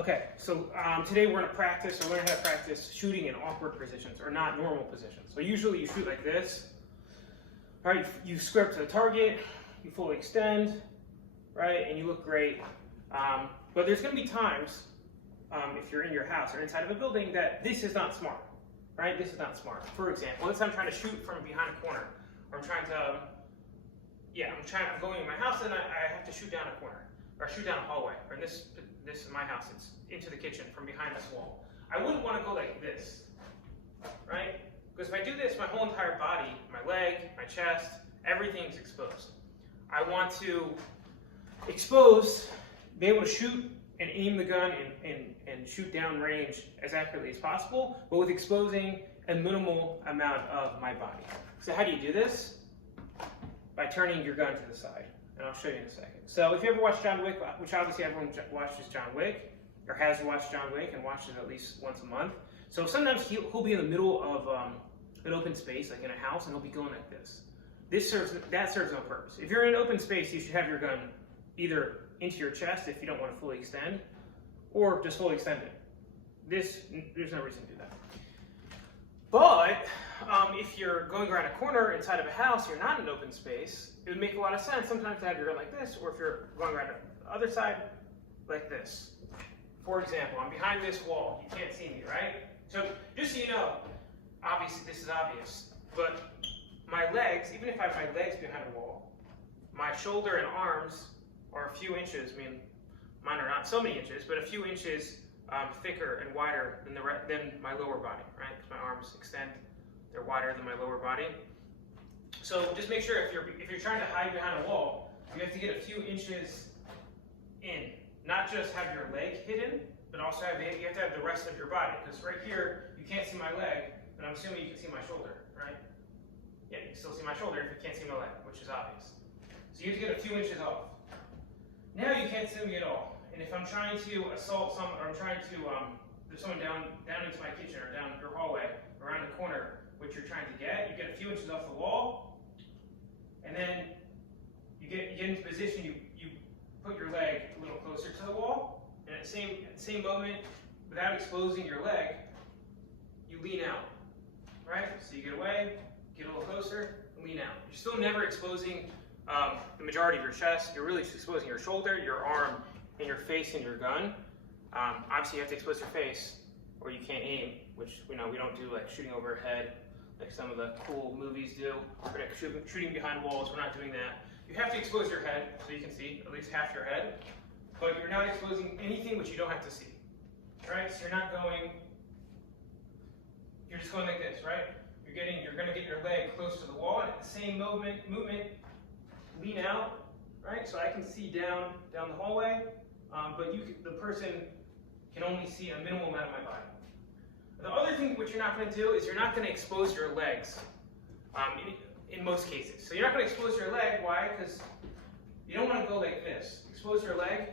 Okay, so today we're going to practice or learn how to practice shooting in awkward positions or not normal positions. So usually you shoot like this. All right, you square up to the target, you fully extend, right, and you look great. But there's going to be times, if you're in your house or inside of a building, that this is not smart, right? This is not smart. For example, let's say I'm trying to shoot from behind a corner, or I'm going in my house and I have to shoot down a corner, or shoot down a hallway, or this is my house, it's into the kitchen from behind this wall. I wouldn't want to go like this, right? Because if I do this, my whole entire body, my leg, my chest, everything's exposed. I want to be able to shoot and aim the gun and shoot down range as accurately as possible, but with exposing a minimal amount of my body. So how do you do this? By turning your gun to the side. And I'll show you in a second. So if you ever watched John Wick, which obviously everyone watches John Wick, or has watched John Wick and watches at least once a month. So sometimes he'll be in the middle of an open space, like in a house, and he'll be going like this. That serves no purpose. If you're in an open space, you should have your gun either into your chest if you don't want to fully extend, or just fully extend it. There's no reason to do that. But if you're going around a corner inside of a house, you're not in an open space, it would make a lot of sense sometimes to have your gun like this, or if you're going around the other side, like this. For example, I'm behind this wall. You can't see me, right? So just so you know, obviously this is obvious, but my legs, even if I have my legs behind a wall, my shoulder and arms are a few inches, I mean, mine are not so many inches, but a few inches thicker and wider than my lower body, right? Because my arms extend, they're wider than my lower body. So just make sure if you're trying to hide behind a wall, you have to get a few inches in. Not just have your leg hidden, but also you have to have the rest of your body. Because right here, you can't see my leg, but I'm assuming you can see my shoulder, right? Yeah, you can still see my shoulder if you can't see my leg, which is obvious. So you have to get a few inches off. Now you can't see me at all. And if I'm trying to assault someone, or I'm trying to there's someone down into my kitchen or down your hallway, around the corner, what you're trying to get, you get a few inches off the wall, and then you get into position, you put your leg a little closer to the wall, and at the same moment, without exposing your leg, you lean out, right? So you get away, get a little closer, and lean out. You're still never exposing the majority of your chest. You're really just exposing your shoulder, your arm, and your face in your gun. Obviously, you have to expose your face, or you can't aim, which we don't do like shooting overhead, like some of the cool movies do, or like shooting behind walls. We're not doing that. You have to expose your head so you can see at least half your head, but you're not exposing anything which you don't have to see, right? So you're just going like this, right? You're going to get your leg close to the wall, and at the same movement, lean out, right? So I can see down the hallway, but the person can only see a minimal amount of my body. The other thing which you're not going to do is you're not going to expose your legs in most cases. So you're not going to expose your leg. Why? Because you don't want to go like this. Expose your leg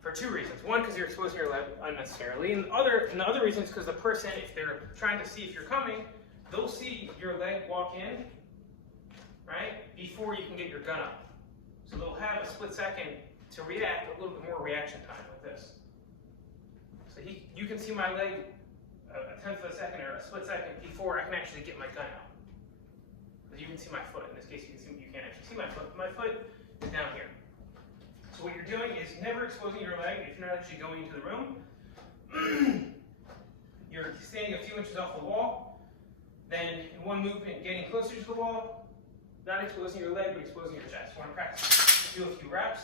for two reasons. One, because you're exposing your leg unnecessarily, and the other reason is because the person, if they're trying to see if you're coming, they'll see your leg walk in, right, before you can get your gun up. So they'll have a split second to react, a little bit more reaction time like this. So you can see my leg a tenth of a second or a split second before I can actually get my gun out. Because you can see my foot. In this case, you can't actually see my foot. My foot is down here. So what you're doing is never exposing your leg if you're not actually going into the room. You're standing a few inches off the wall. Then in one movement, getting closer to the wall, not exposing your leg, but exposing your chest. You want to practice. Do a few reps.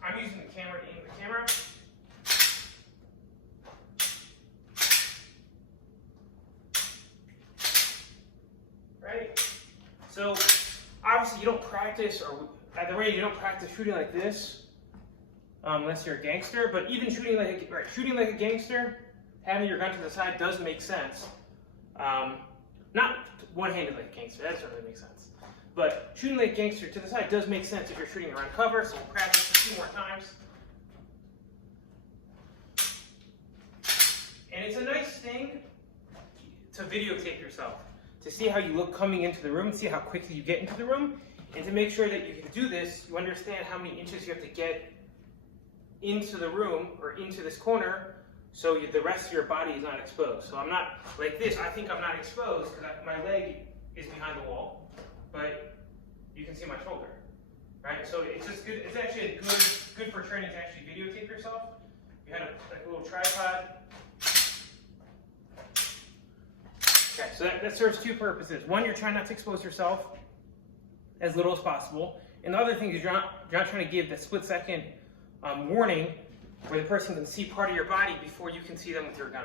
I'm using the camera to aim the camera. Right? So obviously you don't practice, or at the range you don't practice shooting like this unless you're a gangster. But even shooting like a gangster, having your gun to the side does make sense. Not one-handed like a gangster, that doesn't really make sense. But shooting like a gangster to the side does make sense if you're shooting around cover. So we'll practice a few more times. And it's a nice thing to videotape yourself, to see how you look coming into the room, and see how quickly you get into the room, and to make sure that you can do this, you understand how many inches you have to get into the room or into this corner so the rest of your body is not exposed. So I'm not like this. I think I'm not exposed because my leg is behind the wall, but you can see my shoulder, right? So it's just good. It's actually good for training to actually videotape yourself. You had a little tripod. Okay, so that serves two purposes. One, you're trying not to expose yourself as little as possible. And the other thing is you're not trying to give the split-second warning where the person can see part of your body before you can see them with your gun.